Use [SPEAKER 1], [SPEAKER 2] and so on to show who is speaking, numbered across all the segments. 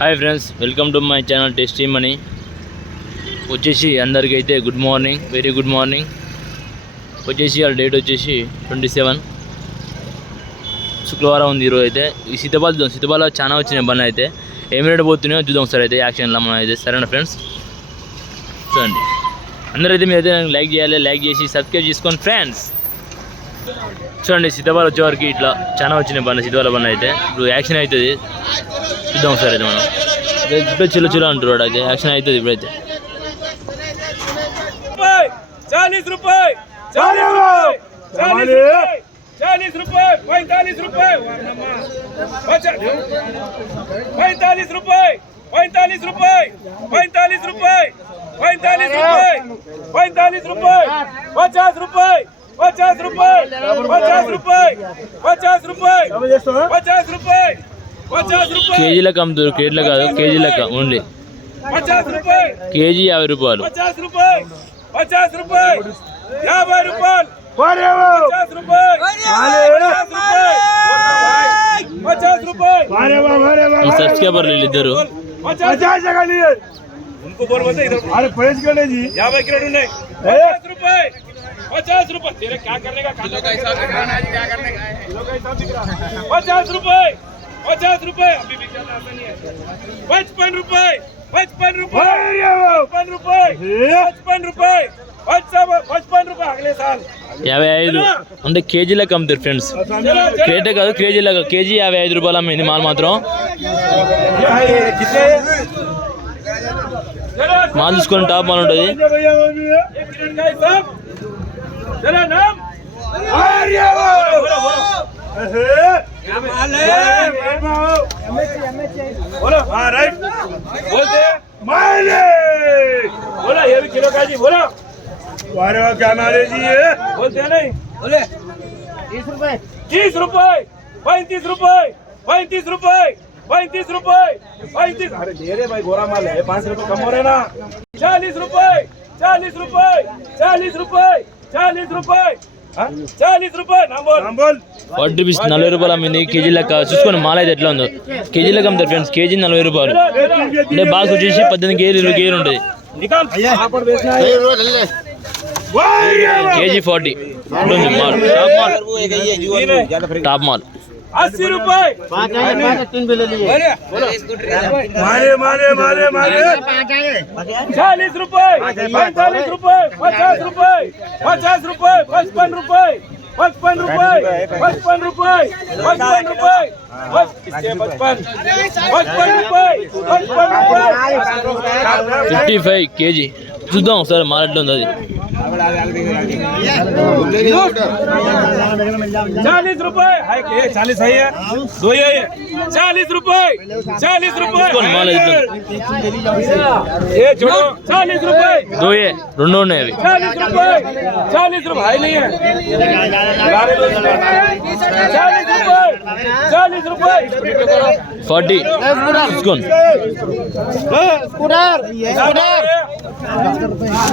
[SPEAKER 1] Hi friends welcome to my channel tasty money. వచ్చేసి అందరికీ అయితే good morning very good morning. వచ్చేసి వాళ్ళ డేట్ వచ్చేసి ట్వంటీ సెవెన్. శుక్రవారం ఉంది ఈరోజు అయితే. ఈ సీతబాల్ చూద్దాం. సీతబాల్ చాలా వచ్చినాయి బన్ అయితే. ఏమి రేట్ పోతున్నాయో చూద్దాం సార్ అయితే యాక్షన్లో మనం అయితే. సరేనా ఫ్రెండ్స్? చూడండి. అందరైతే మీరైతే అయితే లైక్ చేయాలి లైక్ చేసి సబ్స్క్రైబ్ చేసుకోండి ఫ్రెండ్స్. చూడండి సీతాబాల్ వచ్చేవారికి ఇట్లా చాలా వచ్చినాయి బండి సీతాబాల బండి అయితే ఇప్పుడు యాక్షన్ అవుతుంది చూద్దాం ఒకసారి అయితే మనం ఇప్పుడు చిల్ల చిల్ల అంటారు వాడు అయితే యాక్షన్ అవుతుంది ఇప్పుడైతే
[SPEAKER 2] रुपए चालीस रुपए चालीस रुपए चालीस रुपए चालीस रुपए पैंतालीस रुपए पैंतालीस रुपए पैंतालीस रुपए पैंतालीस रुपए पैंतालीस रुपए पैंतालीस रुपए पचास रुपए पचास रुपए पचास रुपए पचास रुपए पचास रुपए पचास रुपए
[SPEAKER 1] కేజీ లెక్క అమ్ముతారు కేజీలో కాదు కేజీ లెక్క ఓన్లీ
[SPEAKER 2] पचास रुपए
[SPEAKER 1] కేజీ యాభై రూపాయలు
[SPEAKER 2] पचास रुपए पचास रुपए याभై రూపాయలు पचास रुपए पचास रुपए पचास रुपए
[SPEAKER 1] సబ్స్క్రైబర్లు వీళ్ళిద్దరు
[SPEAKER 2] पचास उनको बोल बोलते इधर
[SPEAKER 3] अरे पैस करे जी
[SPEAKER 2] याभై కిలోలు ఉన్నాయి पचास रुपए पचास रुपए तेरे क्या करने का किलो का हिसाब दिख रहा है क्या करने का किलो का हिसाब दिख रहा है पचास रुपए पचास रुपए अभी भी ज्यादा ऐसा नहीं है पचपन रुपए पचपन रुपए पचपन रुपए पचपन रुपए पचपन पचपन रुपए अगले साल
[SPEAKER 1] యాభై ఐదు అంటే కేజీ లెక్క అమ్ముతారు ఫ్రెండ్స్
[SPEAKER 2] चलो
[SPEAKER 1] కేటే కాదు కేజీ లెక్క కేజీ యాభై ఐదు రూపాయలు అమ్మింది మాల్ మాత్రం
[SPEAKER 2] चलो
[SPEAKER 1] మాల్ చూసుకొని టాప్ మాల్ ఉంటుంది
[SPEAKER 2] चलो नाम। बोलो बोलो बोलो। हाँ राइट बोलते। बोला ये भी किलो का जी बोलो।
[SPEAKER 3] वारे वाह क्या मारे जी ये
[SPEAKER 2] बोलते नहीं? बोले। तीस रुपए। तीस रुपए पैंतीस रुपए पैंतीस रुपए पैंतीस रुपए पैंतीस। अरे दे रे भाई गोरा माल है पाँच रुपए कम हो रहे ना। चालीस रुपए चालीस रुपए चालीस रुपए। चालीस रुपए हाँ? चालीस रुपए ना बोल
[SPEAKER 3] हम बोल
[SPEAKER 1] ఫార్టీ రూపీస్ నలభై రూపాయలు అమ్మింది కేజీ లెక్క చూసుకోండి మాల్ అయితే ఎట్లా ఉందో కేజీ లెక్క అమ్ముతారు ఫ్రెండ్స్ కేజీ నలభై రూపాయలు అంటే బాక్స్ వచ్చేసి పద్దెనిమిది కేజీలు ఇరవై కేజీలు ఉంటుంది
[SPEAKER 2] निकाल यहाँ पर बेचना है
[SPEAKER 1] కేజీ ఫార్టీ ఉంటుంది mall top mall top mall
[SPEAKER 2] अस्सी रुपए।
[SPEAKER 3] मारे मारे मारे मारे।
[SPEAKER 2] चालीस रुपए पैंतालीस रुपए पचास रुपए पचास रुपए पचपन रुपए पचपन रुपए पचपन रुपए पचपन रुपए फिफ्टी फाइव के जी रुपए
[SPEAKER 1] सर मार्ड
[SPEAKER 2] चालीस रुपए चालीस है दो ही है चालीस रुपए चालीस रुपए चालीस रुपए
[SPEAKER 1] दो ये दोनों ने अभी।
[SPEAKER 2] चालीस रुपए चालीस रुपए नहीं है। चालीस रुपए चालीस रुपए फोर्टी। कौन
[SPEAKER 1] हाँ। स्कूटर। स्कूटर।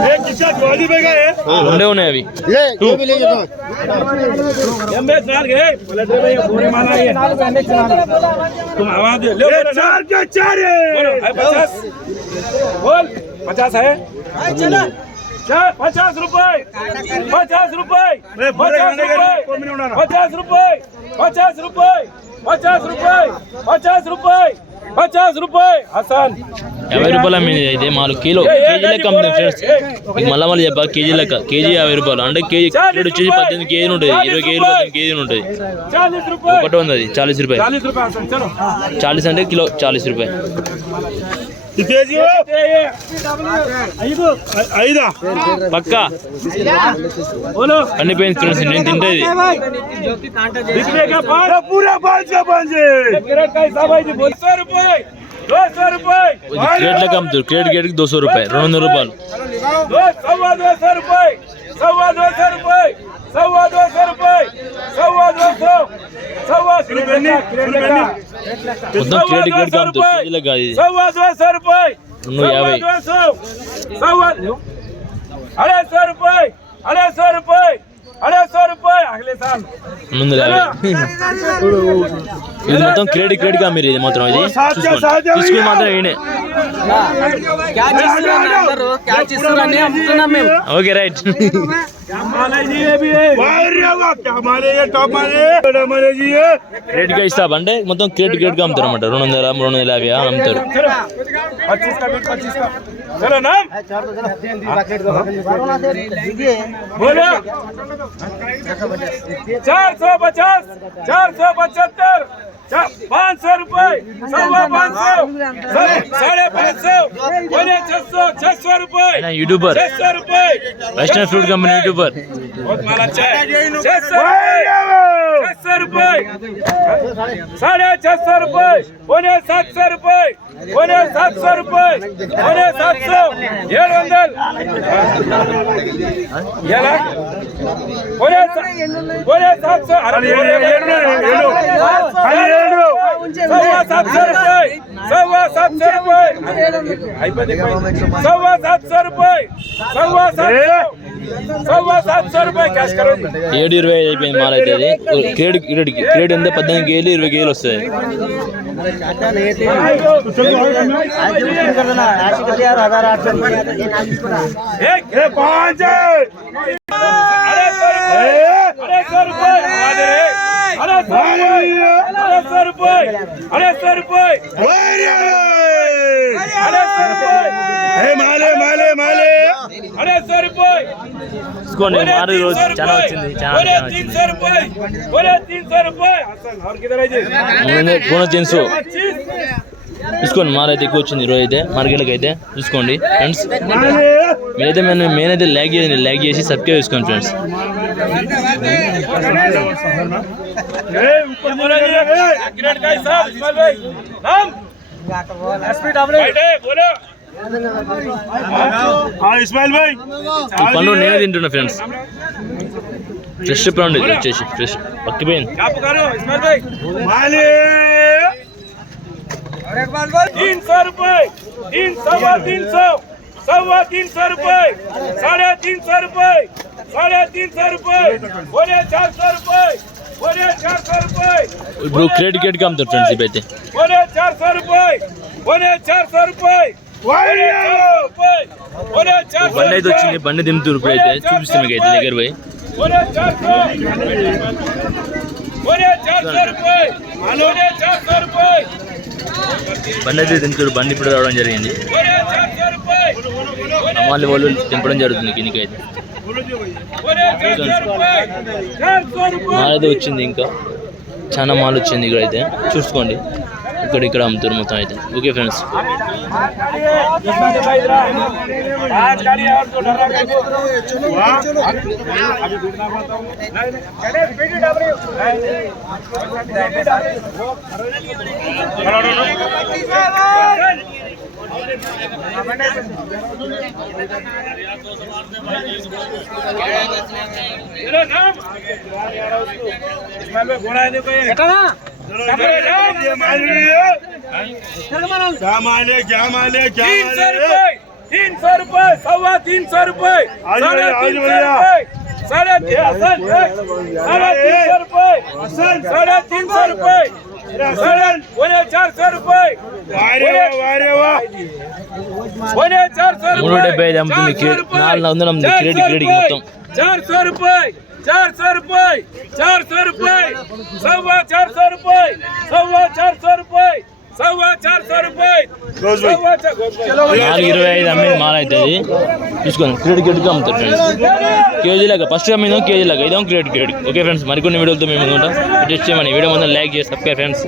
[SPEAKER 3] एक किस्सा जोड़ी बेगा है
[SPEAKER 1] రెండే ఉన్నాయి అవి టూ
[SPEAKER 2] एमएस नाल गए पलट रे भैया पूरे माना ये तुम आवाज दे ले
[SPEAKER 3] ये
[SPEAKER 2] बोलो ना।
[SPEAKER 3] चार के चार
[SPEAKER 2] बोलो
[SPEAKER 3] है
[SPEAKER 2] है पचास बोल पचास है चार पचास रुपए पचास रुपए
[SPEAKER 3] मैं पूरे
[SPEAKER 2] पचास
[SPEAKER 3] खाने का
[SPEAKER 2] रुपए
[SPEAKER 3] कोई नहीं उड़ाना।
[SPEAKER 2] पचास रुपए पचास रुपए पचास रुपए पचास रुपए పచాస్ రూపాయ హసన్
[SPEAKER 1] యాభై రూపాయల మీద అయితే మాలు. కిలో కేజీ లెక్క ఫ్రెండ్స్ మళ్ళీ మళ్ళీ చెప్పా కేజీ లెక్క కేజీ యాభై రూపాయలు. అంటే కేజీ కిలో వచ్చేసి పద్దెనిమిది కేజీలు ఉంటుంది ఇరవై కేజీలు పద్దెనిమిది కేజీలు ఉంటుంది ఒకటి ఉంది అది చాలీస్ రూపాయలు చాలీస్ అంటే కిలో చాలీస్ రూపాయలు.
[SPEAKER 3] ఐదా
[SPEAKER 1] పక్కా
[SPEAKER 2] बोलो
[SPEAKER 1] అన్ని పోయింది ఫ్రెండ్స్ నేను తింటేది
[SPEAKER 2] बिकने का पाँच
[SPEAKER 3] ये पूरा पाँच का पाँच है
[SPEAKER 2] गिरट का हिसाब है जी बोल सौ रुपए दो सौ रुपए
[SPEAKER 1] క్రేట్ లెక్క అమ్ముతారు క్రేట్ గేట్కి దో సో రూపాయలు రెండు వందల రూపాయలు
[SPEAKER 2] दो सवा दो सौ रुपए सवा दो सौ रुपए सवा दो सौ रुपए सवा दो सौ सवा
[SPEAKER 3] सुनबेनी, सुनबेनी।
[SPEAKER 1] మొత్తం
[SPEAKER 2] క్రెడిట్ కార్డ్
[SPEAKER 1] కాదు ఇలా
[SPEAKER 2] కాదు నువ్వు యాభై. అడే సార్ రూపాయి. అడే సార్ రూపాయి. అడే సార్ రూపాయి అగలే సార్
[SPEAKER 1] ముందు ఇది మొత్తం క్రెడిట్ క్రెడిట్గా మీరు ఇది మాత్రం ఇది? తీసుకుని మాత్రం ఓకే రైట్.
[SPEAKER 2] क्या माल है जी ये भी है
[SPEAKER 3] वाह वाह क्या माले ये टॉप माले बड़ा माले जी ये
[SPEAKER 1] క్రెడిట్ గా ఇస్తా అంటే మొత్తం క్రెడిట్ క్రెడిట్ గా అమ్ముతారు అనమాట రెండు వందల రెండు వందల యాభై అమ్ముతారు
[SPEAKER 2] चलो पच्चीस का बिल पच्चीस का चलो नाम बोलो चार सौ पचास चार सौ पचहत्तर પાંચસો રૂપિયા. સવા પાંચસો. સાડા પાંચસો. અને છસો છસો રૂપિયા. યુટ્યુબર. છસો રૂપિયા. Western food company YouTuber. છસો રૂપિયા. सातशे रुपये. साडे चारशे रुपये. कोणी सातशे रुपये. कोणी सातशे रुपये. कोणी सातशे. येड
[SPEAKER 3] बंदल याला? कोणी कोणी सातशे.
[SPEAKER 2] सव्वा सातशे रुपये. सव्वा सातशे रुपये. सव्वा सातशे रुपये. सव्वा सातशे.
[SPEAKER 1] ఏడు ఇరవై అయిపోయింది మాల అయితే అది క్రేడ్ క్రేడ్ క్రేడ్ అంటే పద్దెనిమిది కేజీలు ఇరవై
[SPEAKER 2] కేజీలు వస్తాయి అరే
[SPEAKER 3] సరిపోయి అరే మాలే మాలే
[SPEAKER 2] మాలే అరే సరిపోయి
[SPEAKER 1] చూసుకోండి మారు రోజు చాలా వచ్చింది చాలా వచ్చింది. బోనస్ జెన్స్. చూసుకోండి మారు అయితే ఎక్కువ వచ్చింది ఈరోజు అయితే. మార్కెట్కి అయితే చూసుకోండి ఫ్రెండ్స్. మీరైతే మేము నేనైతే ల్యాగ్ చేయండి ల్యాగ్ చేసి సబ్స్క్రైబ్ చేసుకోండి ఫ్రెండ్స్.
[SPEAKER 2] ग्रेड का हिसाब इस्माइल भाई नाम बैठे बोलो
[SPEAKER 3] हाँ इस्माइल भाई
[SPEAKER 1] ఈ పండు నేనే తింటున్నా ఫ్రెండ్స్ ఫ్రెష్ పండు ఇది వచ్చేసి ఫ్రెష్ పక్కిపోయింది
[SPEAKER 2] क्या पुकारो इस्माइल भाई
[SPEAKER 3] माले
[SPEAKER 2] तीन सौ रुपए तीन सवा तीन सौ सवा तीन सौ रुपए साढ़े तीन सौ रुपए साढ़े तीन सौ रुपए बोले चार सौ रुपए बोले चार सौ रुपए
[SPEAKER 1] ఇప్పుడు క్రెడిట్ క్రెడిట్గా అమ్ముతారు ఫ్రెండ్స్ ఇవైతే
[SPEAKER 2] बोले चार सौ रुपए बोले चार सौ रुपए बोले चार सौ रुपए बोले चार सौ
[SPEAKER 1] బండి అయితే వచ్చింది బండి దింపుతారు అయితే చూపిస్తాం మీకు అయితే దగ్గర పోయి. బండి అయితే దింపుతూ బండి ఇప్పుడు రావడం జరిగింది. అమ్మాలి వాళ్ళు దింపడం జరుగుతుంది కిందికైతే మాలైతే వచ్చింది ఇంకా. చాలా మాల్ వచ్చింది ఇక్కడైతే. చూసుకోండి. ఇక్కడ ఇక్కడ అమ్ముతారు మొత్తం అయితే ఓకే ఫ్రెండ్స్
[SPEAKER 2] घोड़ा है देखो ये
[SPEAKER 3] ये माले क्या माले क्या माले क्या
[SPEAKER 2] तीन सौ
[SPEAKER 3] माले
[SPEAKER 2] रुपए तीन सौ रुपए सवा तीन सौ रुपए
[SPEAKER 3] आज
[SPEAKER 2] साढ़े
[SPEAKER 3] भैया, आज
[SPEAKER 2] तीन सौ
[SPEAKER 3] भैया।
[SPEAKER 2] रुपए साढ़े तीन हसन साढ़े तीन सौ रुपए साढ़े तीन सौ रुपए साढ़े बोले चार सौ रुपए
[SPEAKER 3] वारे वाह वारे वाह
[SPEAKER 2] बोले चार सौ
[SPEAKER 1] మూడు
[SPEAKER 2] रुपए
[SPEAKER 1] డెబ్బై ఐదు అమ్ముతుంది
[SPEAKER 2] चार सौ
[SPEAKER 1] క్రెడిట్
[SPEAKER 2] रुपए,
[SPEAKER 1] నాలుగు వందలు అమ్ముతుంది
[SPEAKER 2] चार
[SPEAKER 1] క్రెడిట్
[SPEAKER 2] सौ
[SPEAKER 1] క్రెడిట్
[SPEAKER 2] रुपए,
[SPEAKER 1] మొత్తం
[SPEAKER 2] चार सौ रुपए चार सौ रुपए चार सौ रुपए सवा चार सौ रुपए सवा चार सौ रुपए सवा चार सौ रुपए
[SPEAKER 3] रोज भाई।
[SPEAKER 2] सवा चार
[SPEAKER 1] నాలుగు ఇరవై ఐదు అమ్మింది మాల్ అవుతుంది చూసుకోండి క్రెడిట్ క్రెడిట్గా అమ్ముతారు ఫ్రెండ్స్ కేజీ లాగా ఫస్ట్ అమ్మిందాం కేజీ లాగా ఇదాం క్రెడిట్ క్రెడిట్ ఓకే ఫ్రెండ్స్ మరికొన్ని వీడియోలతో మేము ముందుంటాం టెస్ట్ చేయమని వీడియో ముందు లైక్ చేసి సబ్స్క్రైబ్ ఫ్రెండ్స్